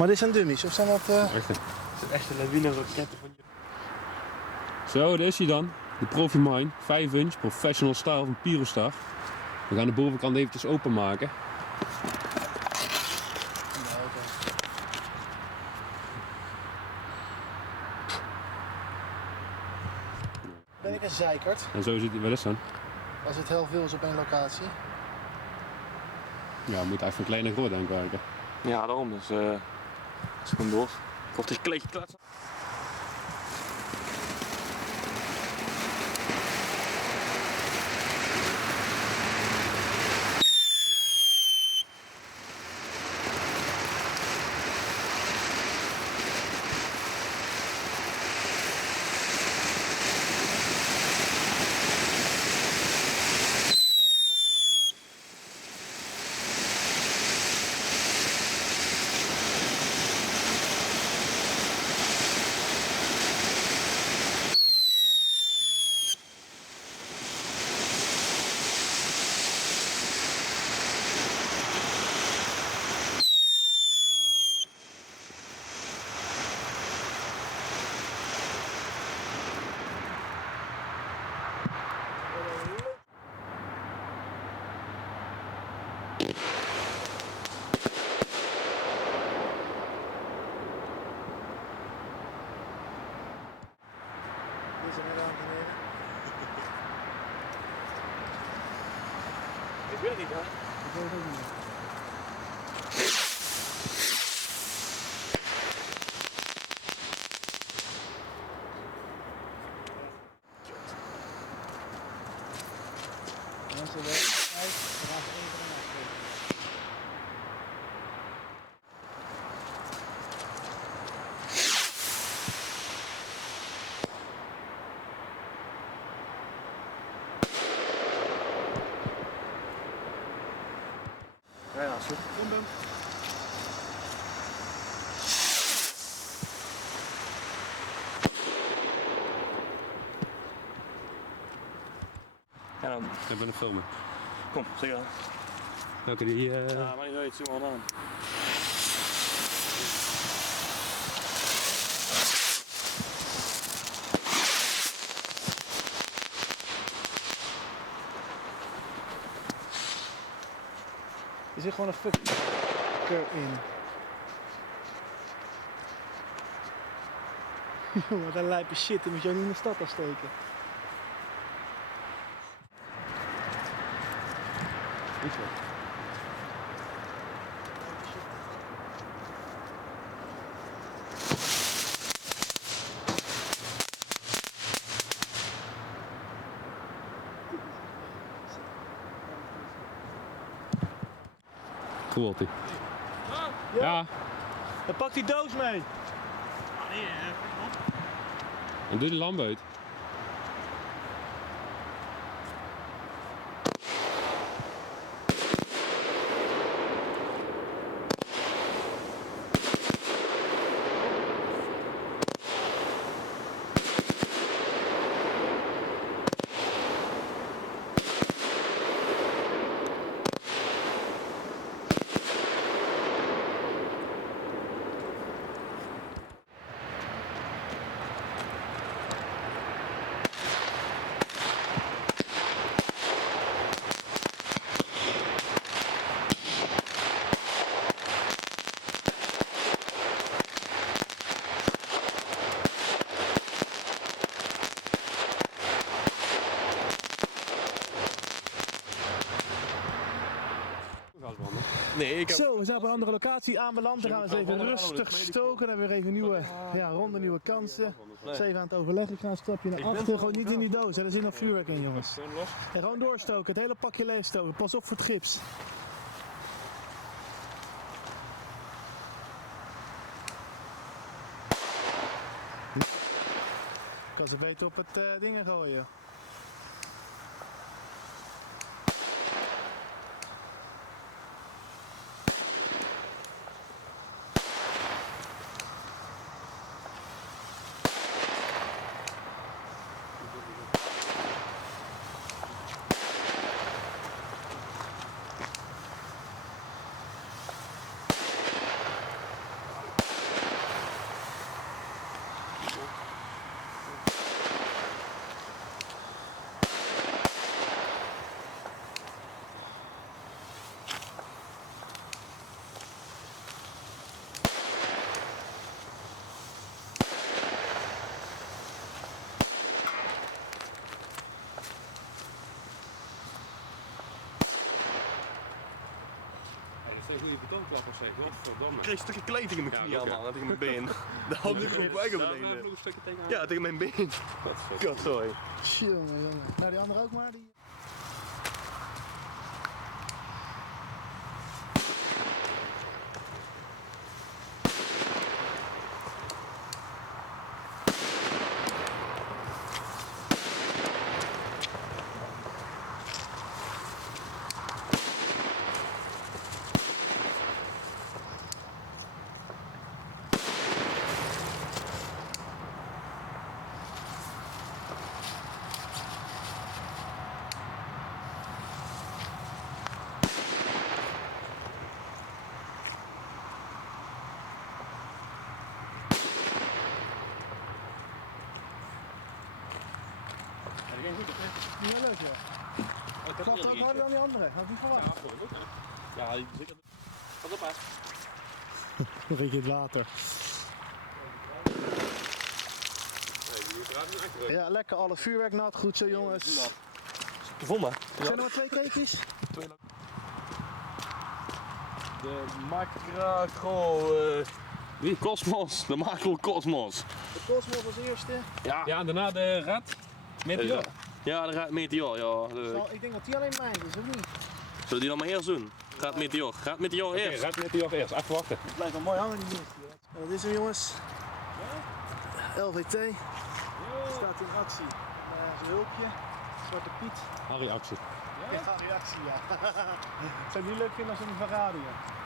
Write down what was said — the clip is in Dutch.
Maar dit zijn dummies, of zijn dat... Echte. De echte lawine-raketten van je. Zo, daar is hij dan. De Profi Mine, 5 inch, professional style van Pyrostar. We gaan de bovenkant eventjes openmaken. Ben ik een zeikert? En zo ziet hij wel eens dan. Als het heel veel is op één locatie. Ja, we moeten even een kleine groot aan kijken. Ja, daarom. Dus is gewoon door. Komt een kleedje kletsen. Ik weet het niet, hè? Ik weet het ook niet. Mensen weg, kijk, we gaan even Ja, als je goed bent. Ja, dan. Ik ben een filmen. Kom, zeg dan. Welke die... Ja, maar niet weet, zie maar aan. Er zit gewoon een fucker in. Jongen, wat een lijpe shit, dan moet je ook niet in de stad afsteken. Weet je wat? Hoe wordt die? Ja. Dan pak die doos mee. En doe de lamp uit. Nee, ik heb... Zo, we zijn op een andere locatie aanbeland. Dan gaan we eens even rustig stoken. Dan hebben we weer even nieuwe ronde, nieuwe kansen. We zijn even aan het overleggen. Ik ga een stapje naar achter. Gewoon niet in die doos, hè. Er zit nog vuurwerk in, jongens. En gewoon doorstoken, het hele pakje leegstoken. Pas op voor het gips. Ik kan ze beter op het dingen gooien. Dat zijn goede betoonklappers, zeg. Godverdomme. Ik kreeg een stukje kleding in mijn Ja, knie oké. allemaal, tegen mijn been. De hand nu gewoon kwijt Daar beneden. nog een stukje tegenaan. Ja, tegen mijn been. Godverdomme. God, sorry. Jongen, jongen. Nou, die andere ook maar. Die... Ja, leuk ja. Ik Gaat het ook harder dan die andere? Had ik niet verwacht. Ja, die zit er. Pas op, hè. Een beetje het water. Ja, lekker alle vuurwerk nat. Goed zo jongens. Gevonden? Zijn er maar 2 cakejes? De Macro... Wie? Cosmos. De Macro Cosmos. De Cosmos als eerste. Ja. Ja, en daarna de rat. Meteor. Ja, de Raad Meteor, ja. Ik denk dat die alleen mijn is, of niet? Zullen die dan maar eerst doen? Raad Meteor. Raad Meteor Oké, eerst. rat Meteor eerst. Even wachten. Het blijft wel mooi hangen die mist. Dat is hem jongens. LVT. Staat in actie. Zijn hulpje. Zwarte Piet. Harry actie. Ja, reactie ja. Zou die leuk vinden als we hem verraden? Ja.